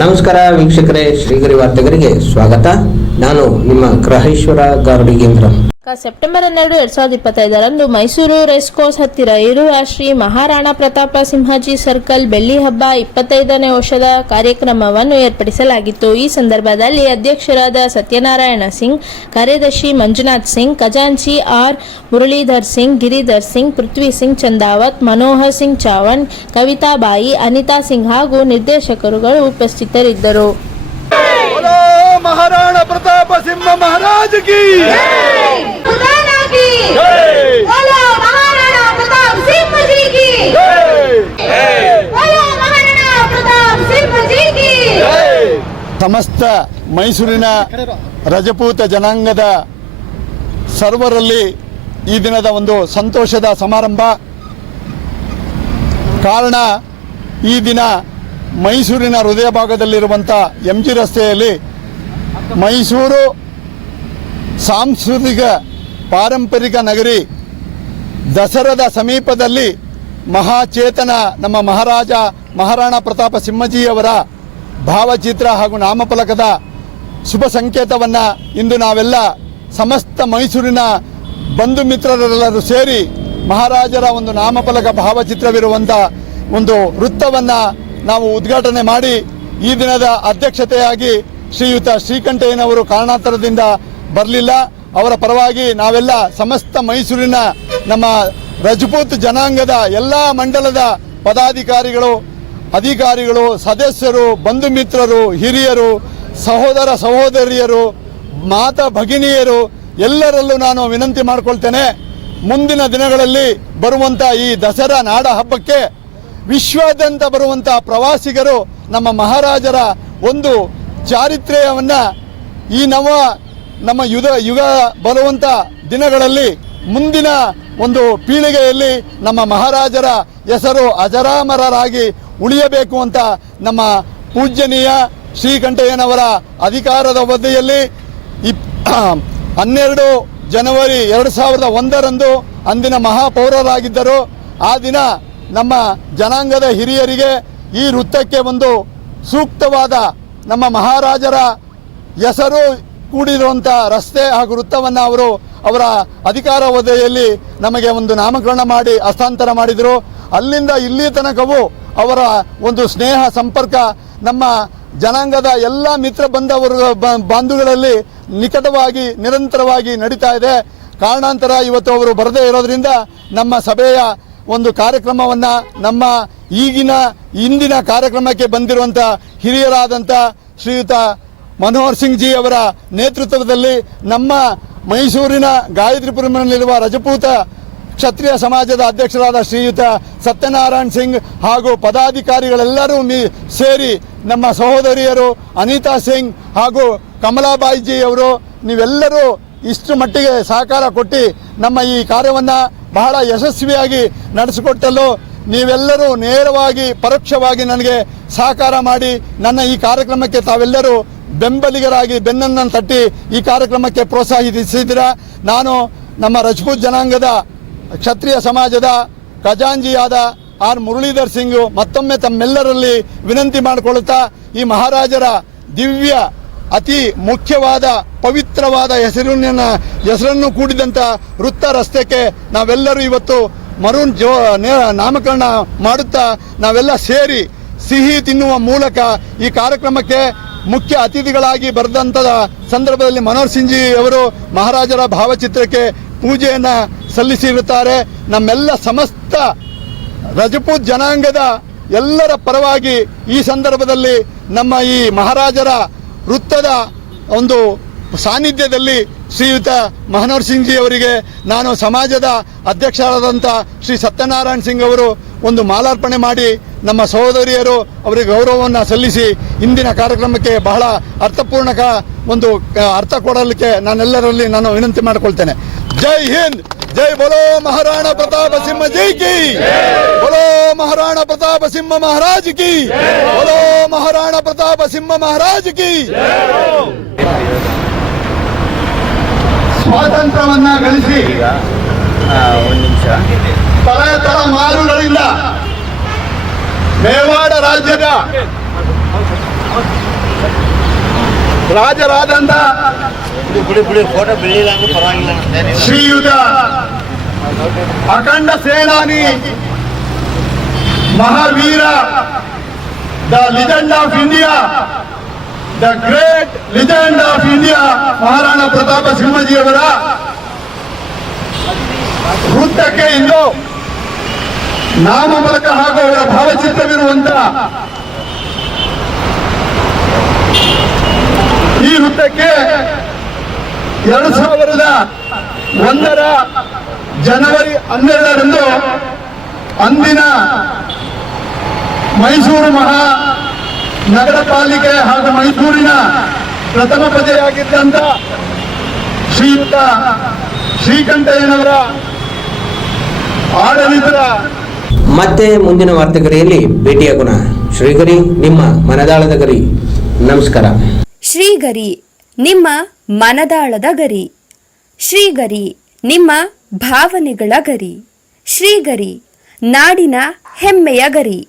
ನಮಸ್ಕಾರ ವೀಕ್ಷಕರೇ ಶ್ರೀಗರಿ ವಾರ್ತೆಗರಿಗೆ ಸ್ವಾಗತ. ನಾನು ನಿಮ್ಮ ಗ್ರಹೇಶ್ವರ ಗಾರ್ಡಿಗೇಂದ್ರ ಸೆಪ್ಟೆಂಬರ್ ಹನ್ನೆರಡು ಎರಡ್ ಸಾವಿರದ ಇಪ್ಪತ್ತೈದರಂದು ಮೈಸೂರು ರೇಸ್ ಕೋರ್ಸ್ ಹತ್ತಿರ ಇರುವ ಶ್ರೀ ಮಹಾರಾಣಾ ಪ್ರತಾಪ ಸಿಂಹಾಜಿ ಸರ್ಕಲ್ ಬೆಳ್ಳಿ ಹಬ್ಬ ಇಪ್ಪತ್ತೈದನೇ ವರ್ಷದ ಕಾರ್ಯಕ್ರಮವನ್ನು ಏರ್ಪಡಿಸಲಾಗಿತ್ತು. ಈ ಸಂದರ್ಭದಲ್ಲಿ ಅಧ್ಯಕ್ಷರಾದ ಸತ್ಯನಾರಾಯಣ ಸಿಂಗ್, ಕಾರ್ಯದರ್ಶಿ ಮಂಜುನಾಥ್ ಸಿಂಗ್, ಖಜಾಂಚಿ ಆರ್ ಮುರಳೀಧರ್ ಸಿಂಗ್, ಗಿರಿಧರ್ ಸಿಂಗ್, ಪೃಥ್ವಿ ಸಿಂಗ್ ಚಂದಾವತ್, ಮನೋಹರ್ ಸಿಂಗ್ ಚಾವಣ್, ಕವಿತಾಬಾಯಿ, ಅನಿತಾ ಸಿಂಗ್ ಹಾಗೂ ನಿರ್ದೇಶಕರುಗಳು ಉಪಸ್ಥಿತರಿದ್ದರು. ನರಸಿಂಹ ಮಹಾರಾಜ ಕಿ. ಸಮಸ್ತ ಮೈಸೂರಿನ ರಜಪೂತ ಜನಾಂಗದ ಸರ್ವರಲ್ಲಿ ಈ ದಿನದ ಒಂದು ಸಂತೋಷದ ಸಮಾರಂಭ. ಕಾರಣ ಈ ದಿನ ಮೈಸೂರಿನ ಹೃದಯ ಭಾಗದಲ್ಲಿರುವಂಥ ಎಂ ಜಿ ರಸ್ತೆಯಲ್ಲಿ ಮೈಸೂರು ಸಾಂಸ್ಕೃತಿಕ ಪಾರಂಪರಿಕ ನಗರಿ ದಸರದ ಸಮೀಪದಲ್ಲಿ ಮಹಾಚೇತನ ನಮ್ಮ ಮಹಾರಾಜ ಮಹಾರಾಣಾ ಪ್ರತಾಪ ಸಿಂಹಜಿಯವರ ಭಾವಚಿತ್ರ ಹಾಗೂ ನಾಮಫಲಕದ ಶುಭ ಸಂಕೇತವನ್ನು ಇಂದು ನಾವೆಲ್ಲ ಸಮಸ್ತ ಮೈಸೂರಿನ ಬಂಧು ಮಿತ್ರರೆಲ್ಲರೂ ಸೇರಿ ಮಹಾರಾಜರ ಒಂದು ನಾಮಫಲಕ ಭಾವಚಿತ್ರವಿರುವಂಥ ಒಂದು ವೃತ್ತವನ್ನು ನಾವು ಉದ್ಘಾಟನೆ ಮಾಡಿ ಈ ದಿನದ ಅಧ್ಯಕ್ಷತೆಯಾಗಿ ಶ್ರೀಯುತ ಶ್ರೀಕಂಠಯ್ಯನವರು ಕಾರಣಾಂತರದಿಂದ ಬರಲಿಲ್ಲ. ಅವರ ಪರವಾಗಿ ನಾವೆಲ್ಲ ಸಮಸ್ತ ಮೈಸೂರಿನ ನಮ್ಮ ರಜಪೂತ್ ಜನಾಂಗದ ಎಲ್ಲ ಮಂಡಲದ ಪದಾಧಿಕಾರಿಗಳು, ಅಧಿಕಾರಿಗಳು, ಸದಸ್ಯರು, ಬಂಧು ಮಿತ್ರರು, ಹಿರಿಯರು, ಸಹೋದರ ಸಹೋದರಿಯರು, ಮಾತಾ ಭಗಿನಿಯರು, ಎಲ್ಲರಲ್ಲೂ ನಾನು ವಿನಂತಿ ಮಾಡಿಕೊಳ್ತೇನೆ. ಮುಂದಿನ ದಿನಗಳಲ್ಲಿ ಬರುವಂಥ ಈ ದಸರಾ ನಾಡ ಹಬ್ಬಕ್ಕೆ ವಿಶ್ವಾದ್ಯಂತ ಬರುವಂಥ ಪ್ರವಾಸಿಗರು ನಮ್ಮ ಮಹಾರಾಜರ ಒಂದು ಚಾರಿತ್ರ್ಯವನ್ನು ಈ ನವ ನಮ್ಮ ಯುಗ ಯುಗ ಬರುವಂಥ ದಿನಗಳಲ್ಲಿ ಮುಂದಿನ ಒಂದು ಪೀಳಿಗೆಯಲ್ಲಿ ನಮ್ಮ ಮಹಾರಾಜರ ಹೆಸರು ಅಜರಾಮರರಾಗಿ ಉಳಿಯಬೇಕು ಅಂತ ನಮ್ಮ ಪೂಜ್ಯನೀಯ ಶ್ರೀಕಂಠಯ್ಯನವರ ಅಧಿಕಾರದ ಅವಧಿಯಲ್ಲಿ ಇಪ್ ಹನ್ನೆರಡು ಜನವರಿ ಎರಡು ಸಾವಿರದ ಒಂದರಂದು ಅಂದಿನ ಮಹಾಪೌರರಾಗಿದ್ದರು. ಆ ದಿನ ನಮ್ಮ ಜನಾಂಗದ ಹಿರಿಯರಿಗೆ ಈ ವೃತ್ತಕ್ಕೆ ಒಂದು ಸೂಕ್ತವಾದ ನಮ್ಮ ಮಹಾರಾಜರ ಹೆಸರು ಕೂಡಿರುವಂಥ ರಸ್ತೆ ಹಾಗೂ ವೃತ್ತವನ್ನು ಅವರು ಅವರ ಅಧಿಕಾರಾವಧಿಯಲ್ಲಿ ನಮಗೆ ಒಂದು ನಾಮಕರಣ ಮಾಡಿ ಹಸ್ತಾಂತರ ಮಾಡಿದರು. ಅಲ್ಲಿಂದ ಇಲ್ಲಿ ತನಕವೂ ಅವರ ಒಂದು ಸ್ನೇಹ, ಸಂಪರ್ಕ ನಮ್ಮ ಜನಾಂಗದ ಎಲ್ಲ ಮಿತ್ರ ಬಂಧವರು ಬಾಂಧುಗಳಲ್ಲಿ ನಿಕಟವಾಗಿ, ನಿರಂತರವಾಗಿ ನಡೀತಾ ಇದೆ. ಕಾರಣಾಂತರ ಇವತ್ತು ಅವರು ಬರದೇ ಇರೋದ್ರಿಂದ ನಮ್ಮ ಸಭೆಯ ಒಂದು ಕಾರ್ಯಕ್ರಮವನ್ನು ನಮ್ಮ ಈಗಿನ, ಇಂದಿನ ಕಾರ್ಯಕ್ರಮಕ್ಕೆ ಬಂದಿರುವಂಥ ಹಿರಿಯರಾದಂಥ ಶ್ರೀಯುತ ಮನೋಹರ್ ಸಿಂಗ್ ಜಿ ಅವರ ನೇತೃತ್ವದಲ್ಲಿ ನಮ್ಮ ಮೈಸೂರಿನ ಗಾಯತ್ರಿಪುರಂನಲ್ಲಿರುವ ರಜಪೂತ ಕ್ಷತ್ರಿಯ ಸಮಾಜದ ಅಧ್ಯಕ್ಷರಾದ ಶ್ರೀಯುತ ಸತ್ಯನಾರಾಯಣ್ ಸಿಂಗ್ ಹಾಗೂ ಪದಾಧಿಕಾರಿಗಳೆಲ್ಲರೂ ಮೀ ಸೇರಿ ನಮ್ಮ ಸಹೋದರಿಯರು ಅನಿತಾ ಸಿಂಗ್ ಹಾಗೂ ಕಮಲಾಬಾಯಿಜಿ ಅವರು ನೀವೆಲ್ಲರೂ ಇಷ್ಟು ಮಟ್ಟಿಗೆ ಸಹಕಾರ ಕೊಟ್ಟು ನಮ್ಮ ಈ ಕಾರ್ಯವನ್ನು ಬಹಳ ಯಶಸ್ವಿಯಾಗಿ ನಡೆಸಿಕೊಟ್ಟಲು ನೀವೆಲ್ಲರೂ ನೇರವಾಗಿ, ಪರೋಕ್ಷವಾಗಿ ನನಗೆ ಸಹಕಾರ ಮಾಡಿ ನನ್ನ ಈ ಕಾರ್ಯಕ್ರಮಕ್ಕೆ ತಾವೆಲ್ಲರೂ ಬೆಂಬಲಿಗರಾಗಿ, ಬೆನ್ನನ್ನು ತಟ್ಟಿ ಈ ಕಾರ್ಯಕ್ರಮಕ್ಕೆ ಪ್ರೋತ್ಸಾಹಿಸಿದ್ದೀರ? ನಾನು ನಮ್ಮ ರಜಪೂತ್ ಜನಾಂಗದ ಕ್ಷತ್ರಿಯ ಸಮಾಜದ ಖಜಾಂಜಿಯಾದ ಆರ್ ಮುರಳೀಧರ್ ಸಿಂಗ್ ಮತ್ತೊಮ್ಮೆ ತಮ್ಮೆಲ್ಲರಲ್ಲಿ ವಿನಂತಿ ಮಾಡಿಕೊಳ್ಳುತ್ತಾ, ಈ ಮಹಾರಾಜರ ದಿವ್ಯ, ಅತಿ ಮುಖ್ಯವಾದ, ಪವಿತ್ರವಾದ ಹೆಸರಿನ, ಹೆಸರನ್ನು ಕೂಡಿದಂಥ ವೃತ್ತ ರಸ್ತೆಗೆ ನಾವೆಲ್ಲರೂ ಇವತ್ತು ಮರುಣ್ ಜೋ ನಾಮಕರಣ ಮಾಡುತ್ತಾ ನಾವೆಲ್ಲ ಸೇರಿ ಸಿಹಿ ತಿನ್ನುವ ಮೂಲಕ ಈ ಕಾರ್ಯಕ್ರಮಕ್ಕೆ ಮುಖ್ಯ ಅತಿಥಿಗಳಾಗಿ ಬರೆದಂಥ ಸಂದರ್ಭದಲ್ಲಿ ಮನೋಹರ್ ಸಿಂಜಿ ಅವರು ಮಹಾರಾಜರ ಭಾವಚಿತ್ರಕ್ಕೆ ಪೂಜೆಯನ್ನು ಸಲ್ಲಿಸಿರುತ್ತಾರೆ ನಮ್ಮೆಲ್ಲ ಸಮಸ್ತ ರಜಪೂತ್ ಜನಾಂಗದ ಎಲ್ಲರ ಪರವಾಗಿ ಈ ಸಂದರ್ಭದಲ್ಲಿ ನಮ್ಮ ಈ ಮಹಾರಾಜರ ವೃತ್ತದ ಒಂದು ಸಾನ್ನಿಧ್ಯದಲ್ಲಿ ಶ್ರೀಯುತ ಮಹನೋರ್ ಸಿಂಗ್ ಜಿ ಅವರಿಗೆ ನಾನು ಸಮಾಜದ ಅಧ್ಯಕ್ಷರಾದಂಥ ಶ್ರೀ ಸತ್ಯನಾರಾಯಣ್ ಸಿಂಗ್ ಅವರು ಒಂದು ಮಾಲಾರ್ಪಣೆ ಮಾಡಿ ನಮ್ಮ ಸಹೋದರಿಯರು ಅವರಿಗೆ ಗೌರವವನ್ನು ಸಲ್ಲಿಸಿ ಇಂದಿನ ಕಾರ್ಯಕ್ರಮಕ್ಕೆ ಬಹಳ ಅರ್ಥಪೂರ್ಣಕ ಒಂದು ಅರ್ಥ ಕೊಡಲಿಕ್ಕೆ ನಾನೆಲ್ಲರಲ್ಲಿ ನಾನು ವಿನಂತಿ ಮಾಡಿಕೊಳ್ತೇನೆ. ಜೈ ಹಿಂದ್, ಜೈ ಬೋಲೋ ಮಹಾರಾಣ ಪ್ರತಾಪ ಸಿಂಹ ಜೈ ಕಿ. ಬೋಲೋ ಮಹಾರಾಣ ಪ್ರತಾಪ ಸಿಂಹ ಮಹಾರಾಜ್ ಕಿ. ಬೋಲೋ ಮಹಾರಾಣ ಪ್ರತಾಪ ಸಿಂಹ ಮಹಾರಾಜ್ ಕಿ. ಸ್ವಾತಂತ್ರ್ಯವನ್ನ ಗಳಿಸಿ ಒಂದು ನಿಮಿಷ ತಲೆ ತಲೆಮಾರುಗಳಿಂದ ಮೇವಾಡ ರಾಜ್ಯದ ರಾಜರಾದಂಥ ಬಿಡಿ ಬಿಡಿ ಫೋಟೋ ಬೆಳಿಲ್ಲ ಅಂದ್ರೆ ಪರವಾಗಿಲ್ಲ ಅಂತೇನಿಲ್ಲ ಶ್ರೀಯುತ ಅಖಂಡ ಸೇನಾನಿ Mahavir the legend of India the great legend of India Maharana Pratap ಸಿಂಹಜಿಯವರ ವೃತ್ತಕ್ಕೆ ಇಂದು ನಾಮಫಲಕ ಹಾಗೂ ಅವರ ಭಾವಚಿತ್ರವಿರುವಂತ ಈ ವೃತ್ತಕ್ಕೆ ಎರಡು ಸಾವಿರದ ಒಂದರ ಜನವರಿ ಹನ್ನೆರಡರಂದು ಅಂದಿನ ಮೈಸೂರು ಮಹಾ ನಗರ ಪಾಲಿಕೆ ಹಾಗೂ ಮೈಸೂರಿನ ಪ್ರಥಮ ಪ್ರಜೆಯಾಗಿದ್ದಂತ ಶ್ರೀಯುತ ಶ್ರೀಕಂಠಯ್ಯನವರ ಆಡಳಿತದ ಮತ್ತೆ ಮುಂದಿನ ವಾರ್ತೆಗರಿಯಲ್ಲಿ ಭೇಟಿಯಾಗೋಣ ಶ್ರೀಗರಿ ನಿಮ್ಮ ಮನದಾಳದ ಗರಿ. ನಮಸ್ಕಾರ. ಶ್ರೀಗರಿ ನಿಮ್ಮ ಮನದಾಳದ ಗರಿ. ಶ್ರೀಗರಿ ನಿಮ್ಮ ಭಾವನೆಗಳ ಗರಿ. ಶ್ರೀಗರಿ ನಾಡಿನ ಹೆಮ್ಮೆಯ ಗರಿ.